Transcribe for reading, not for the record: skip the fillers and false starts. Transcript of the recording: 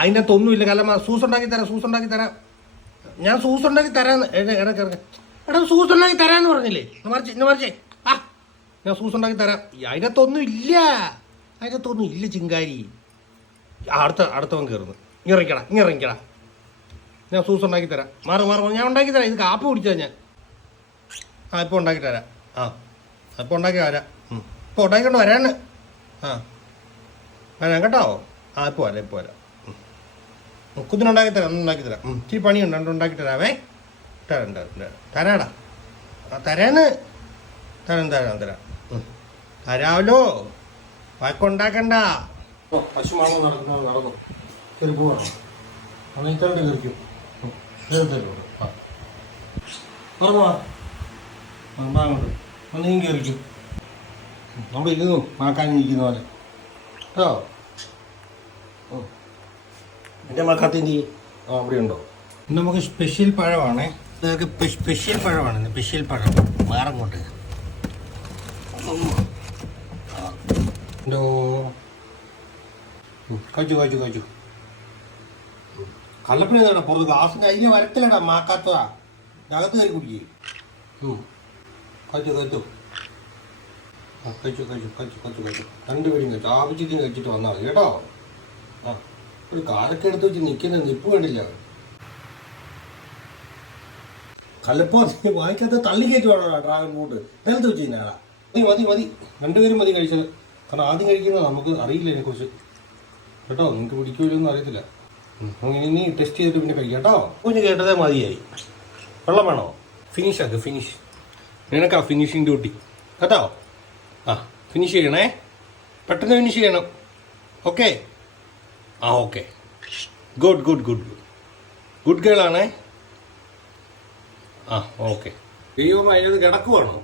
അതിനകത്തൊന്നുമില്ല. കല്ലമ്മ സൂസ് ഉണ്ടാക്കി തരാം. ഞാൻ സൂസ് ഉണ്ടാക്കി തരാന്ന് ഇടക്കിറങ്ങ. എടാ സൂസ് ഉണ്ടാക്കി തരാന്ന് പറഞ്ഞില്ലേ? മറിച്ചേ ആ ഞാൻ സൂസ് ഉണ്ടാക്കി തരാം. അതിനകത്തൊന്നും ഇല്ല ചിങ്കാരി. അടുത്തവൻ കയറുന്നു. ഇറങ്ങിക്കടാ. ഞാൻ സൂസ് ഉണ്ടാക്കി തരാം. മാറ് ഞാൻ ഉണ്ടാക്കി തരാം. ഇത് കാപ്പി കുടിച്ചാൽ ഞാൻ ഇപ്പോൾ ഉണ്ടാക്കി തരാം. ഇപ്പോൾ ഉണ്ടാക്കി വരാം. ഇപ്പോൾ ഉണ്ടാക്കിക്കൊണ്ട് വരാണ്. വരാം കേട്ടോ. ഇപ്പോൾ വരാം. കുതിനുണ്ടാക്കി തരാം. ഉണ്ടാക്കി തരാം. ഇച്ചിരി പണിയുണ്ട്. ഉണ്ടാക്കി തരാമേ. തരാടാ. തരാന്ന്. തരാം. തരാമല്ലോ. വാക്കുണ്ടാക്കണ്ട. പശുമാണോ നടന്നു കയറി പോവാണോ? അണയിക്കാണ്ട് കയറിക്കും. അങ്ങോട്ട് നീ കയറിക്കും. അവിടെ ഇരുന്നു മാക്കാനിരിക്കുന്ന പോലെ കേട്ടോ. എൻ്റെ മക്കാത്തിൻ്റെ അവിടെ ഉണ്ടോ? ഇന്ന് നമുക്ക് സ്പെഷ്യൽ പഴമാണേ. ഇതൊക്കെ സ്പെഷ്യൽ പഴമാണ്. സ്പെഷ്യൽ പഴം വേറെങ്ങോട്ട് എന്തോ കഴിച്ചു. കള്ളപ്പിന് നേടാ പുറത്ത് ഗ്ലാസിൻ്റെ അതിനെ വരത്തില്ലടാ. മാക്കാത്തതാ. അകത്ത് കയറി കുടിക്കേ. കഴിച്ചു. രണ്ടുപേരും കഴിച്ചു. ആവശ്യത്തിന് കഴിച്ചിട്ട് വന്നാൽ മതി കേട്ടോ. ഒരു കാലൊക്കെ എടുത്ത് വെച്ച് നിൽക്കുന്ന നിപ്പ് വേണ്ടില്ല. കല്ലപ്പോ വായിക്കാത്ത തള്ളി കയറ്റി വേണോ ഡ്രാഗൺ ഫ്രൂട്ട് നിലത്ത് വെച്ച് തന്നെയാടാ. മതി. രണ്ടുപേരും മതി കഴിച്ചത്. കാരണം ആദ്യം കഴിക്കുന്നത് നമുക്ക് അറിയില്ല ഇതിനെക്കുറിച്ച് കേട്ടോ. നിങ്ങൾക്ക് പിടിക്കുമല്ലോ അറിയത്തില്ല. ഇനി ടെസ്റ്റ് ചെയ്തിട്ട് പിന്നെ കഴിക്കാം കേട്ടോ. കുഞ്ഞ് കേട്ടതേ മതിയായി. വെള്ളം വേണോ? ഫിനിഷ്. നിനക്കാ ഫിനിഷിങ് ഡ്യൂട്ടി കേട്ടോ. ഫിനിഷ് ചെയ്യണേ. പെട്ടെന്ന് ഫിനിഷ് ചെയ്യണം. ഓക്കെ. ഓക്കെ. ഗുഡ് ഗേളാണേ. ഓക്കെ. ദൈവം അതിനകത്ത് കിടക്കുവാണോ?